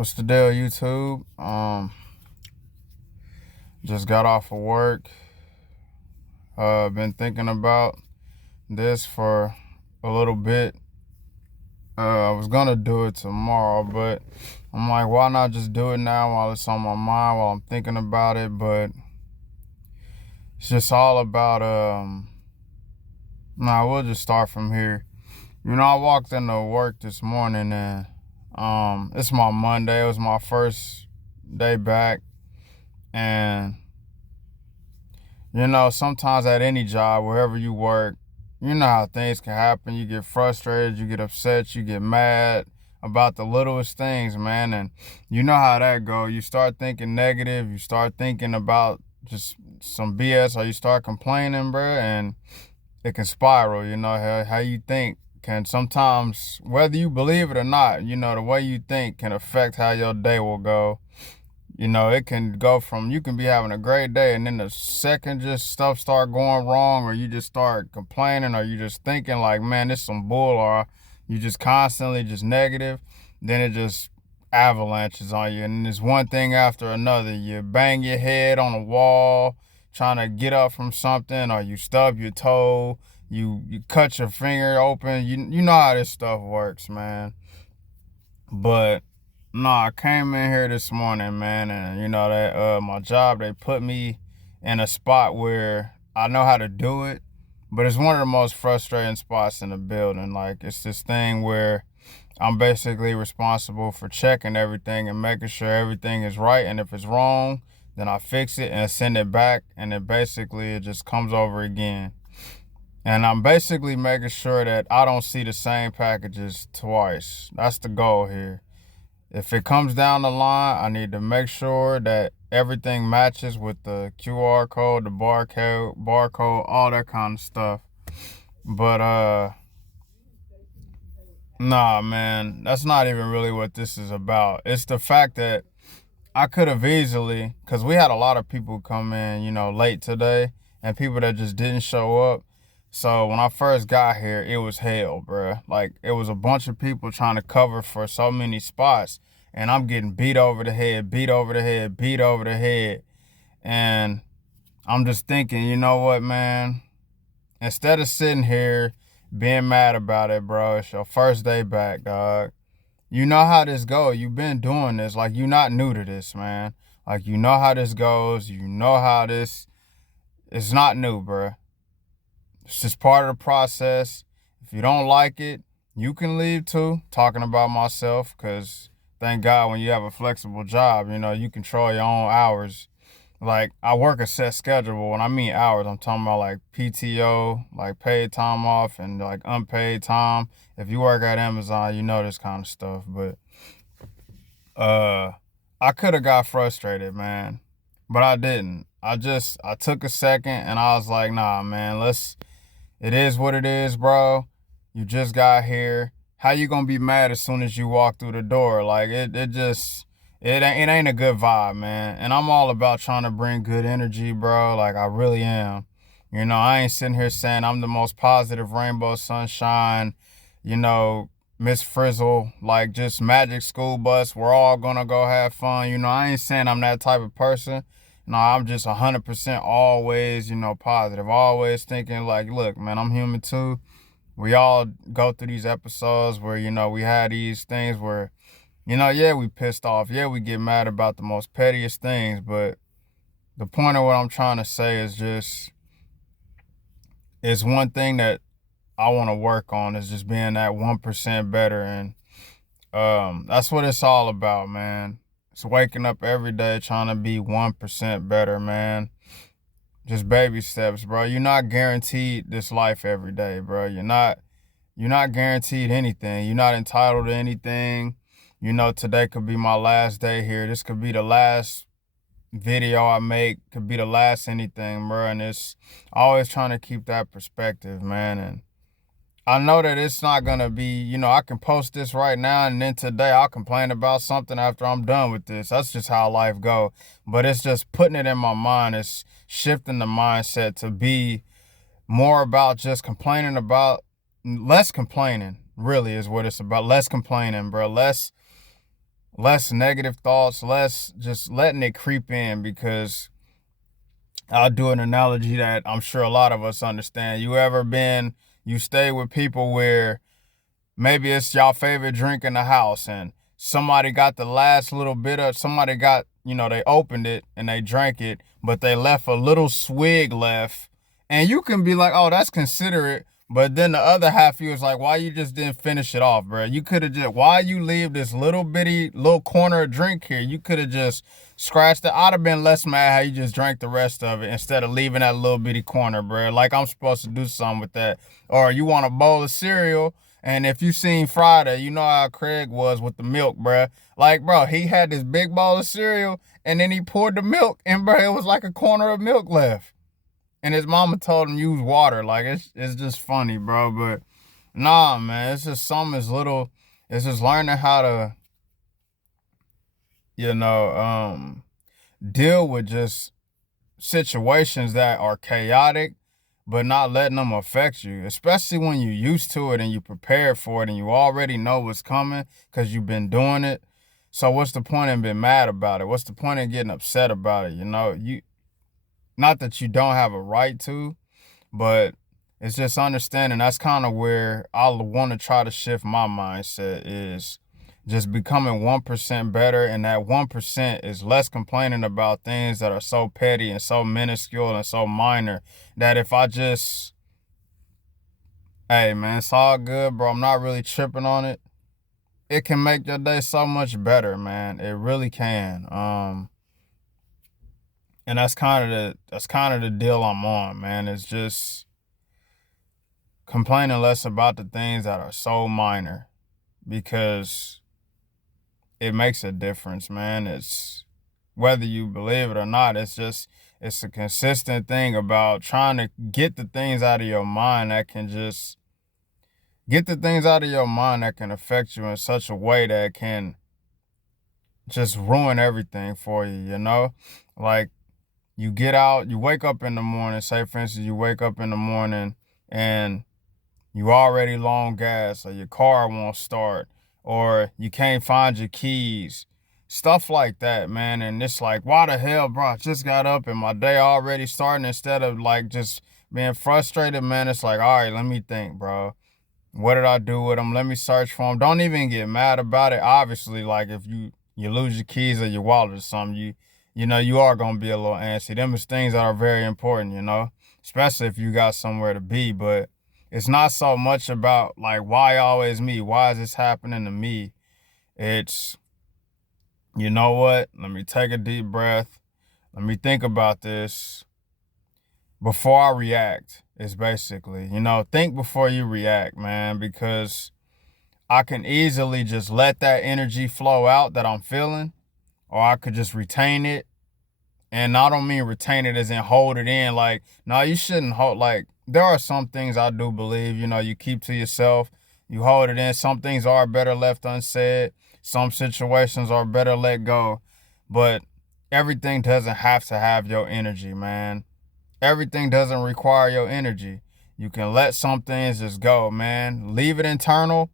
What's the deal, YouTube? Just got off of work. Been thinking about this for a little bit. I was gonna do it tomorrow, but I'm like, why not just do it now while it's on my mind, while I'm thinking about it? But it's just all about we'll just start from here. I walked into work this morning and it's my Monday. It was my first day back, and sometimes at any job, wherever you work, you know how things can happen. You get frustrated, you get upset, you get mad about the littlest things, man. And you know how that go. You start thinking negative, you start thinking about just some BS, or you start complaining, bro, and it can spiral. How you think can sometimes, whether you believe it or not, the way you think can affect how your day will go. It can go from, you can be having a great day, and then the second just stuff start going wrong, or you just start complaining, or you just thinking like, man, this is some bull, or you just constantly just negative, then it just avalanches on you. And it's one thing after another. You bang your head on a wall trying to get up from something, or you stub your toe, you cut your finger open. You know how this stuff works, man. But no, I came in here this morning, man, and that my job, they put me in a spot where I know how to do it, but it's one of the most frustrating spots in the building. Like, it's this thing where I'm basically responsible for checking everything and making sure everything is right, and if it's wrong, then I fix it and send it back, and it just comes over again. And I'm basically making sure that I don't see the same packages twice. That's the goal here. If it comes down the line, I need to make sure that everything matches with the QR code, the barcode, all that kind of stuff. But nah, man, that's not even really what this is about. It's the fact that I could have easily, because we had a lot of people come in, late today, and people that just didn't show up. So when I first got here, it was hell, bruh. Like, it was a bunch of people trying to cover for so many spots, and I'm getting beat over the head, beat over the head, beat over the head. And I'm just thinking, you know what, man? Instead of sitting here being mad about it, bro, it's your first day back, dog. You know how this goes. You've been doing this. Like, you're not new to this, man. Like, you know how this goes. You know how this, it's not new, bruh. It's just part of the process. If you don't like it, you can leave too. Talking about myself, because thank God when you have a flexible job, you control your own hours. Like, I work a set schedule, but when I mean hours, I'm talking about like PTO, like paid time off, and like unpaid time. If you work at Amazon, you know this kind of stuff. But I could have got frustrated, man, but I didn't. I took a second and I was like, nah, man, it is what it is, bro. You just got here. How you gonna be mad as soon as you walk through the door? Like, it ain't a good vibe, man. And I'm all about trying to bring good energy, bro. Like, I really am. I ain't sitting here saying I'm the most positive rainbow sunshine, Miss Frizzle, like just magic school bus. We're all gonna go have fun. I ain't saying I'm that type of person. No, I'm just 100% always, positive. Always thinking like, look, man, I'm human too. We all go through these episodes where, we had these things where, yeah, we pissed off. Yeah, we get mad about the most pettiest things. But the point of what I'm trying to say is just, it's one thing that I want to work on is just being that 1% better. And that's what it's all about, man. It's waking up every day trying to be 1% better, man. Just baby steps, bro. You're not guaranteed this life every day, bro. You're not guaranteed anything. You're not entitled to anything. Today could be my last day here. This could be the last video I make, could be the last anything, bro. And it's always trying to keep that perspective, man. And I know that it's not going to be, I can post this right now, and then today I'll complain about something after I'm done with this. That's just how life go. But it's just putting it in my mind. It's shifting the mindset to be more about just complaining about, less complaining, really is what it's about. Less complaining, bro. less negative thoughts, less just letting it creep in, because I'll do an analogy that I'm sure a lot of us understand. You stay with people where maybe it's y'all favorite drink in the house and somebody got the last little bit of, somebody got, they opened it and they drank it, but they left a little swig left. And you can be like, oh, that's considerate. But then the other half of you is like, why you just didn't finish it off, bro? You could have just, why you leave this little bitty little corner of drink here? You could have just scratched it. I'd have been less mad how you just drank the rest of it instead of leaving that little bitty corner, bro. Like I'm supposed to do something with that. Or you want a bowl of cereal, and if you seen Friday, you know how Craig was with the milk, bruh. Like, bro, he had this big bowl of cereal, and then he poured the milk, and bro, it was like a corner of milk left. And his mama told him use water. Like, it's just funny, bro. But nah, man, it's just something as little. It's just learning how to, you know, deal with just situations that are chaotic, but not letting them affect you, especially when you're used to it and you prepared for it and you already know what's coming because you've been doing it. So what's the point in being mad about it? What's the point in getting upset about it? Not that you don't have a right to, but it's just understanding. That's kind of where I want to try to shift my mindset, is just becoming 1% better. And that 1% is less complaining about things that are so petty and so minuscule and so minor, that if I just, hey man, it's all good, bro, I'm not really tripping on it. It can make your day so much better, man. It really can. And that's kind of the deal I'm on, man. It's just complaining less about the things that are so minor, because it makes a difference, man. It's, whether you believe it or not, it's a consistent thing about trying to get the things out of your mind that can just get the things out of your mind that can affect you in such a way that can just ruin everything for you, you know? Like, you get out, you wake up in the morning, say for instance, you wake up in the morning and you already low on gas, or your car won't start, or you can't find your keys, stuff like that, man. And it's like, why the hell, bro? I just got up and my day already starting. Instead of like just being frustrated, man, it's like, all right, let me think, bro. What did I do with them? Let me search for them. Don't even get mad about it. Obviously, like if you lose your keys or your wallet or something, you are gonna be a little antsy. Them is things that are very important, especially if you got somewhere to be. But it's not so much about like, why always me? Why is this happening to me? It's, you know what? Let me take a deep breath. Let me think about this before I react. It's basically, think before you react, man, because I can easily just let that energy flow out that I'm feeling, or I could just retain it. And I don't mean retain it as in hold it in. Like, no, you shouldn't hold. Like, there are some things I do believe, you keep to yourself. You hold it in. Some things are better left unsaid. Some situations are better let go. But everything doesn't have to have your energy, man. Everything doesn't require your energy. You can let some things just go, man. Leave it internal,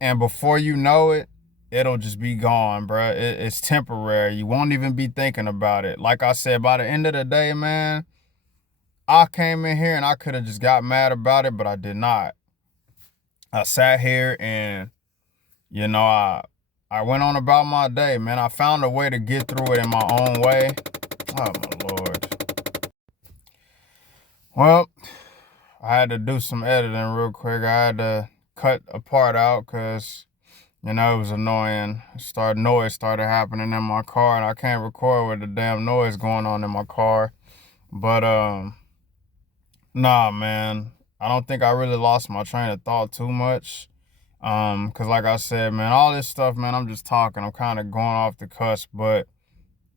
and before you know it, it'll just be gone, bro. It's temporary. You won't even be thinking about it. Like I said, by the end of the day, man, I came in here and I could have just got mad about it, but I did not. I sat here and, I went on about my day, man. I found a way to get through it in my own way. Oh, my Lord. Well, I had to do some editing real quick. I had to cut a part out because, it was annoying. Noise started happening in my car, and I can't record with the damn noise going on in my car. But nah, man, I don't think I really lost my train of thought too much. Cause like I said, man, all this stuff, man, I'm just talking. I'm kind of going off the cusp, but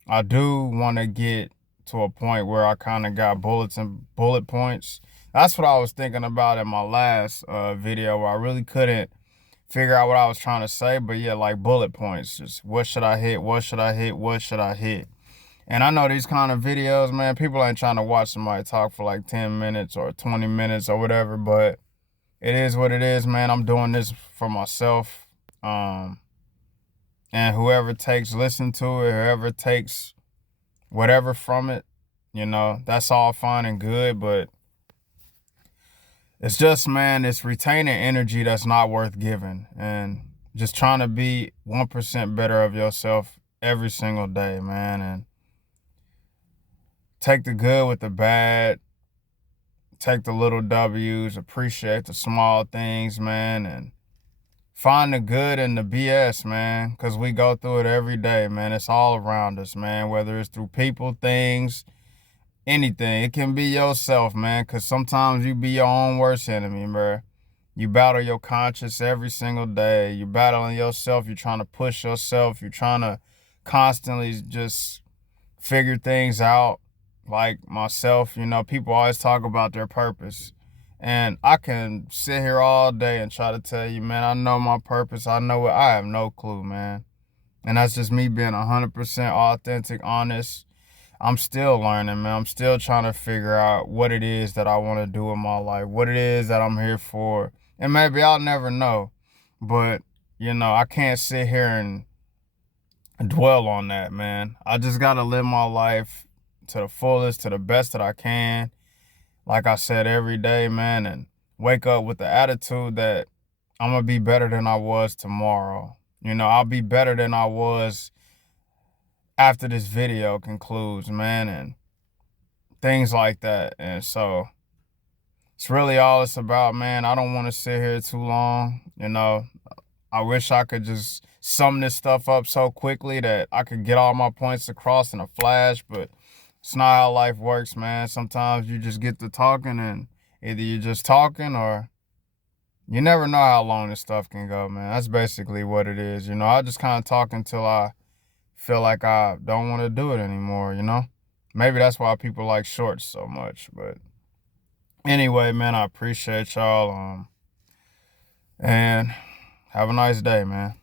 I do want to get to a point where I kind of got bullet points. That's what I was thinking about in my last video, where I really couldn't figure out what I was trying to say. But yeah, like bullet points. Just what should I hit? What should I hit? What should I hit? And I know these kind of videos, man, people ain't trying to watch somebody talk for like 10 minutes or 20 minutes or whatever, but it is what it is, man. I'm doing this for myself. And whoever listen to it, whoever takes whatever from it, that's all fine and good. But it's just, man, it's retaining energy that's not worth giving. And just trying to be 1% better of yourself every single day, man. And take the good with the bad, take the little W's, appreciate the small things, man. And find the good in the BS, man, because we go through it every day, man. It's all around us, man, whether it's through people, things, anything. It can be yourself, man, because sometimes you be your own worst enemy, bro. You battle your conscience every single day. You're battling yourself. You're trying to push yourself. You're trying to constantly just figure things out. Like myself, people always talk about their purpose. And I can sit here all day and try to tell you, man, I know my purpose. I know it. I have no clue, man. And that's just me being 100% authentic, honest. I'm still learning, man. I'm still trying to figure out what it is that I want to do in my life, what it is that I'm here for. And maybe I'll never know. But, I can't sit here and dwell on that, man. I just got to live my life to the fullest, to the best that I can. Like I said, every day, man, and wake up with the attitude that I'm going to be better than I was tomorrow. I'll be better than I was after this video concludes, man, and things like that. And so it's really all it's about, man. I don't want to sit here too long. I wish I could just sum this stuff up so quickly that I could get all my points across in a flash, but it's not how life works, man. Sometimes you just get to talking and either you're just talking or you never know how long this stuff can go, man. That's basically what it is. I just kind of talk until I feel like I don't want to do it anymore. Maybe that's why people like shorts so much. But anyway, man, I appreciate y'all. And have a nice day, man.